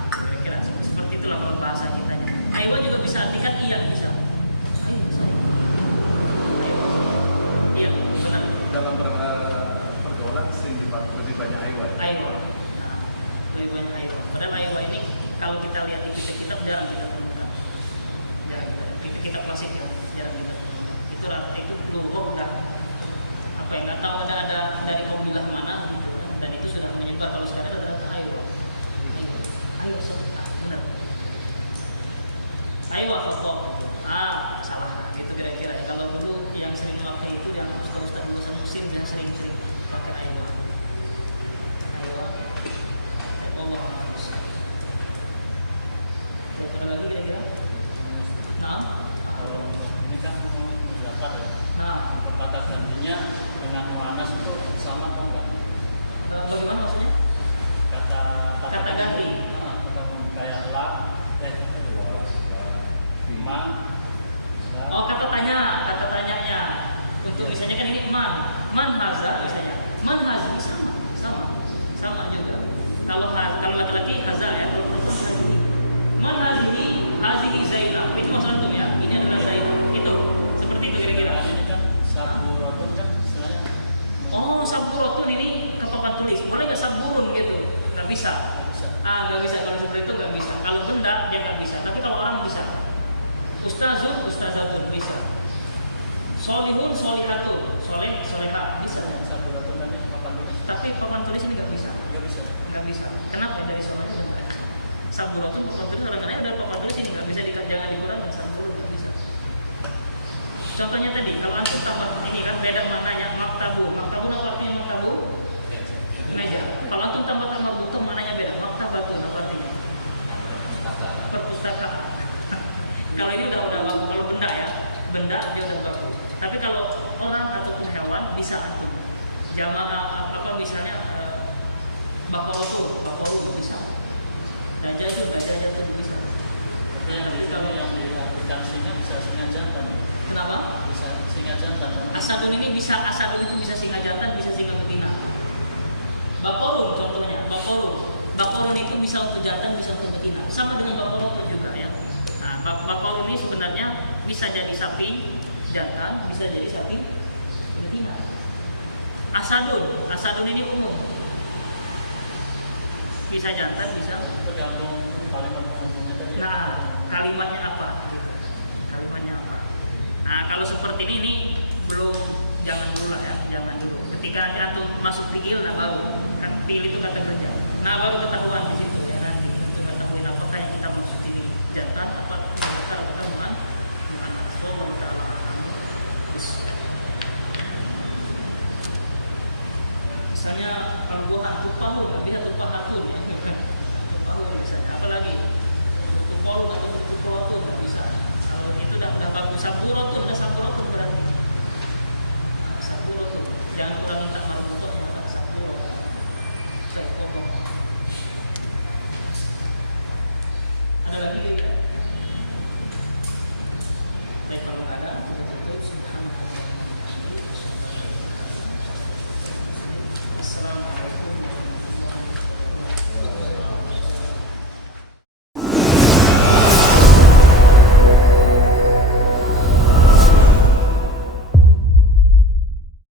Kira-kira seperti itulah kalau bahasa kita. Aywa juga bisa artikan iya bisa. Dalam pergaulan man, la. Oh, kata tanyanya. Untuk misalnya kan ini man haza misalnya. Man haza sama juga. Kalau laki-laki haza ya. Man hazihi Zainab. Itu maksudnya ya. Ini adalah Zainab. Itu seperti itu kira-kira. Ini kan saburotun kan istilahnya. Oh, saburotun ini ke papan tulis. Boleh nggak saburun gitu? Nggak bisa. Nggak bisa. Nggak bisa kalau seperti itu nggak bisa. Kalau benda dia nggak bisa. Tapi kalau orang bisa. Ustazatun bisa. Solihun, solihatun, soleha bisa. Saburotun kan papan tulis. Tapi papan tulis ini nggak bisa. Nggak bisa. Nggak bisa. Kenapa dari soal itu? Saburotun papan tulis kadang-kadang dari papan tulis ini nggak bisa dikerjakan di orang. Saburotun nggak bisa. Contohnya tadi kalau kita ini kan beda maknanya maktabu. Maktabu apa artinya maktabu? Meja. Kalau itu tambahkan buku maknanya beda. Maktabatu apa artinya? Perpustakaan. Kalau ini udah kalau benda ya, benda dia udah bagus. Tapi kalau orang atau hewan bisa jamaah apa misalnya bapaku bisa. Dajjal itu bisa. Tapi yang diartikan singa bisa singa jantan. Kenapa? Bisa singa jantan. Asadun itu bisa singa jantan, bisa singa betina. Bakorun contohnya, bakorun itu bisa untuk jantan, bisa untuk betina. Sama dengan bakorun juga ya. Nah, bakorun ini sebenarnya bisa jadi sapi jantan, bisa jadi sapi betina. Asadun ini umum. Bisa jantan, bisa. Tergantung kalimat penghubungnya tadi.